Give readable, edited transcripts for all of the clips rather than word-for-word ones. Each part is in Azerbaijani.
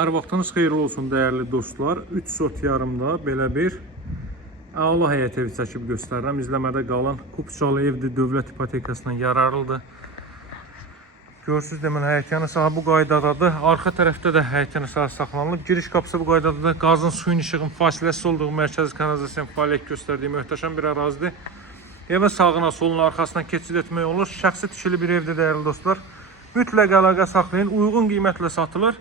Hər vaxtınız xeyirli olsun dəyərli dostlar. 3 sot yarımda belə bir əla həyət evi çəkib göstərirəm. İzləmədə qalın. Kupçalı evdir, dövlət ipotekasından yararlıdır. Görürsünüz, deməli həyətyanı sahə bu qaydadadır. Arxa tərəfdə də həyətyanı sahə saxlanılıb. Giriş qapısı bu qaydadadır. Qazın, suyun, işığın fasiləsiz olduğu mərkəzi kanalizasiya fəaliyyət göstərdiyi möhtəşəm bir ərazidir. Evin sağına, soluna, arxasından keçid etmək olur. Şəxsi tikili bir evdir dəyərli dostlar. Mütləq əlaqə saxlayın. Uyğun qiymətlə satılır.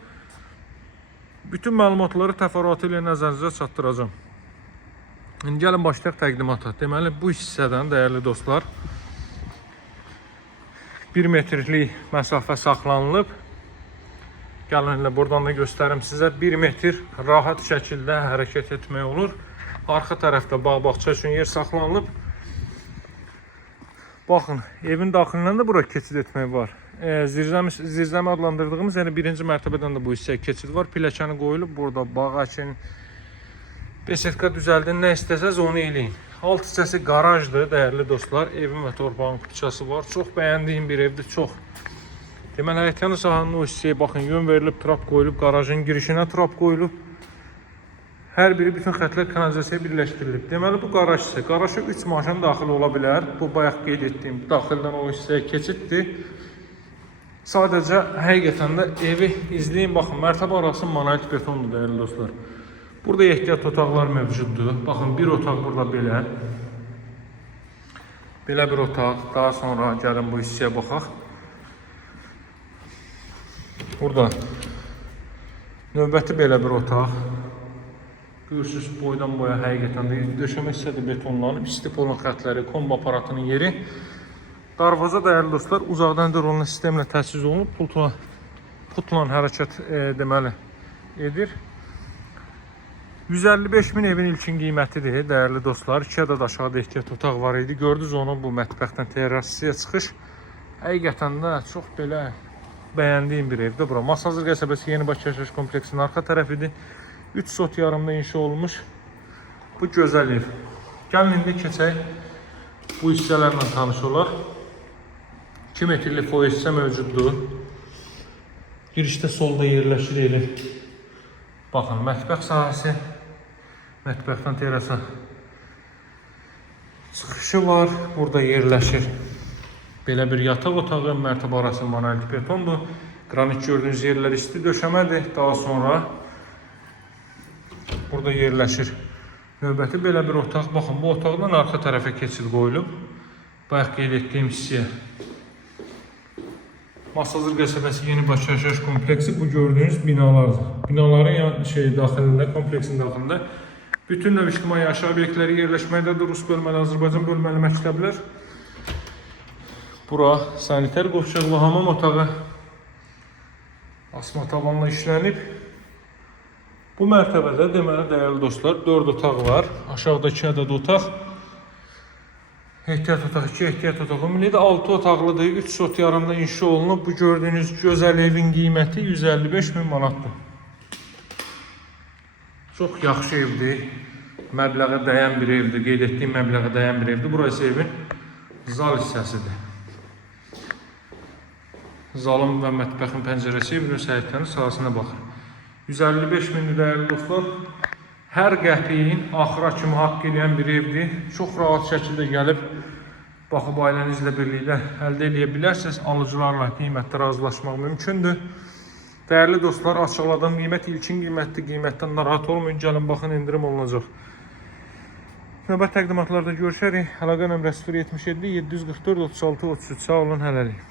Bütün məlumatları təfərrüatı ilə nəzərinizə çatdıracağım. İndi gəlin başlayaq təqdimata. Deməli bu hissədən dəyərli dostlar 1 metrlik məsafə saxlanılıb. Gəlin elə buradan da göstərim sizə. 1 metr rahat şəkildə hərəkət etmək olur. Arxa tərəfdə bağ-bağça üçün yer saxlanılıb. Baxın, evin daxilindən də bura keçid etmək var. Zirzəmi adlandırdığımız, yəni birinci mərtəbədən də bu hissəyə keçid var. Pilləkəni qoyulub, burada bağ əkin, besetka düzəldin, nə istəsəz onu eləyin. Alt hissəsi qarajdır, dəyərli dostlar. Evin və torpağın kupçası var. Çox bəyəndiyim bir evdir, çox. Deməli, həyətyanı sahanın o hissəyə baxın, yön verilib, trap qoyulub, qarajın girişinə trap qoyulub. Hər biri bütün xətlər kanalizasiyaya birləşdirilib. Deməli, bu qaraj hissə. Qarajı 3 maşın daxil ola bilər. Bu, bayaq qeyd etdiyim daxildən o hissəyə keçiddir. Sadəcə, həqiqətən də evi izləyin, baxın, mərtəbə arası monolit betondur, dəyərli dostlar. Burada ehtiyat otaqlar mövcuddur. Baxın, bir otaq burada belə. Belə bir otaq. Daha sonra gəlin bu hissəyə baxaq. Burada növbəti belə bir otaq. Görürsünüz, boydan boya həqiqətən də döşəmə hissədə betonlanıb, istip olan xətləri, kombo aparatının yeri. Darvaza dəyərli dostlar, uzaqdan rolunun sistemlə təchiz olunub, pultla hərəkət deməli edir. 155 min evin ilkin qiymətidir, dəyərli dostlar. 2 ədəd aşağıda ehtiyat otaq var idi. Gördünüz onu, bu mətbəxdən terrasiyaya çıxış. Həqiqətən də çox belə bəyəndiyim bir evdir bura. Masazır qəsəbəsi Yeni Bakı yaşayış kompleksinin arxa tərəfidir. 3 sot yarımda inşa olmuş bu gözəl ev. Gəlin indi keçək bu hissələrlə tanış olaq. 2 metrlik foyer hissə mövcuddur. Girişdə solda yerləşir eli. Baxın, mətbəx sahəsi. Mətbəxdən terasa çıxışı var. Burada yerləşir. Belə bir yataq otağı, mərtəbə arası monolit betondur. Qranit gördüyünüz yerlər isti döşəmədir. Daha sonra burada yerləşir. Növbəti belə bir otaq. Baxın, bu otaqdan arxa tərəfə keçid qoyulub. Bayaq qeyd etdiyim hissəyə. Masazır qəsəbəsi Yeni Bakı yaşayış kompleksi bu gördüyünüz binalardır. Binaların daxilində, kompleksin daxilində bütün növ ictimai yaşayış obyektləri yerləşməkdədir. Rus bölməli, Azərbaycan bölməli məktəblər. Bura sanitar qovşaqlı hamam otağı. Asma tavanla işlənib. Bu mərtəbədə deməli dəyərli dostlar 4 otaq var. Aşağıda 2 ədəd otaq. Ehtiyat otaq, 2 ehtiyat otaq. Ümumilikdə 6 otaqlıdır. 3 sot yarımda inşa olunub. Bu gördüyünüz gözəl evin qiyməti 155 min manatdır. Çox yaxşı evdir. Məbləğə dəyən bir evdir. Qeyd etdiyim məbləğə dəyən bir evdir. Burası evin zal hissəsidir. Zalın və mətbəxin pəncərəsi evin öz həyətlərinin sahəsinə baxır. 155 min dəyərli dostlar. Hər qəpiyin axıra kimi haqq edən bir evdir. Çox rahat şəkildə gəlib baxıb ailənizlə birlikdə əldə edə bilərsiniz. Alıcılarla qiymətdə razılaşmaq mümkündür. Dəyərli dostlar, açıqladığım qiymət ilkin qiymətdir. Qiymətdən narahat olmayın. Gəlin baxın, indirim olunacaq. Növbət təqdimatlarda görüşərik. Əlaqə nömrəsi 077 744 36 33. Sağ olun, hələlik.